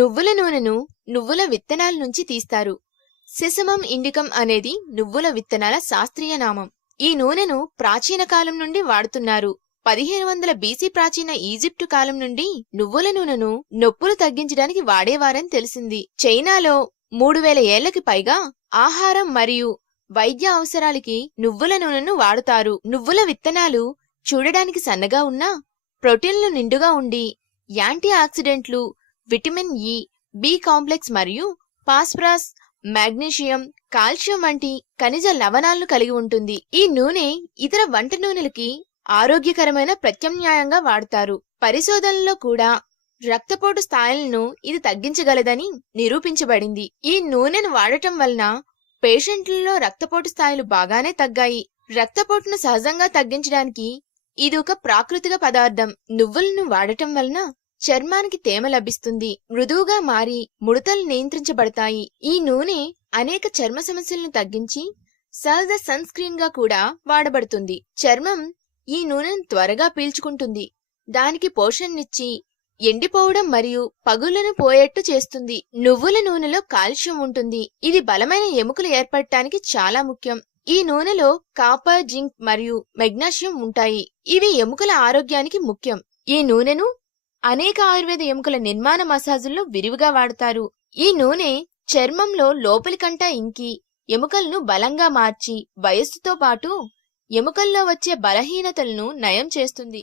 నువ్వుల నూనెను నువ్వుల విత్తనాల నుంచి తీస్తారు. సెసమమ్ ఇండికం అనేది నువ్వుల విత్తనాల శాస్త్రీయ నామం. ఈ నూనెను ప్రాచీన కాలం నుండి వాడుతున్నారు. 1500 బీసీ ప్రాచీన ఈజిప్టు కాలం నుండి నువ్వుల నూనెను నొప్పులు తగ్గించడానికి వాడేవారని తెలిసింది. చైనాలో 3000 ఏళ్లకి పైగా ఆహారం మరియు వైద్య అవసరాలకి నువ్వుల నూనెను వాడుతారు. నువ్వుల విత్తనాలు చూడడానికి సన్నగా ఉన్నా ప్రోటీన్లు నిండుగా ఉండి యాంటీ ఆక్సిడెంట్లు, విటమిన్ ఇ, బి కాంప్లెక్స్ మరియు ఫాస్ఫరస్, మాగ్నీషియం, కాల్షియం వంటి ఖనిజ లవణాలను కలిగి ఉంటుంది. ఈ నూనె ఇతర వంట నూనెలకి ఆరోగ్యకరమైన ప్రత్యామ్నాయంగా వాడతారు. పరిశోధనల్లో కూడా రక్తపోటు స్థాయిలను ఇది తగ్గించగలదని నిరూపించబడింది. ఈ నూనెను వాడటం వలన పేషెంట్లలో రక్తపోటు స్థాయిలు బాగానే తగ్గాయి. రక్తపోటును సహజంగా తగ్గించడానికి ఇది ఒక ప్రాకృతిక పదార్థం. నువ్వులను వాడటం వలన చర్మానికి తేమ లభిస్తుంది, మృదువుగా మారి ముడతలు నియంత్రించబడతాయి. ఈ నూనె అనేక చర్మ సమస్యలను తగ్గించి సహజ సన్ స్క్రీన్ గా కూడా వాడబడుతుంది. చర్మం ఈ నూనెను త్వరగా పీల్చుకుంటుంది, దానికి పోషణనిచ్చి ఎండిపోవడం మరియు పగుళ్లను పోయేట్టు చేస్తుంది. నువ్వుల నూనెలో కాల్షియం ఉంటుంది, ఇది బలమైన ఎముకలు ఏర్పడటానికి చాలా ముఖ్యం. ఈ నూనెలో కాపర్, జింక్ మరియు మెగ్నీషియం ఉంటాయి, ఇవి ఎముకల ఆరోగ్యానికి ముఖ్యం. ఈ నూనెను అనేక ఆయుర్వేద ఎముకల నిర్మాణ మసాజుల్లో విరివిగా వాడతారు. ఈ నూనె చర్మంలో లోపలికంటా ఇంకి ఎముకలను బలంగా మార్చి వయస్సుతో పాటు ఎముకల్లో వచ్చే బలహీనతలను నయం చేస్తుంది.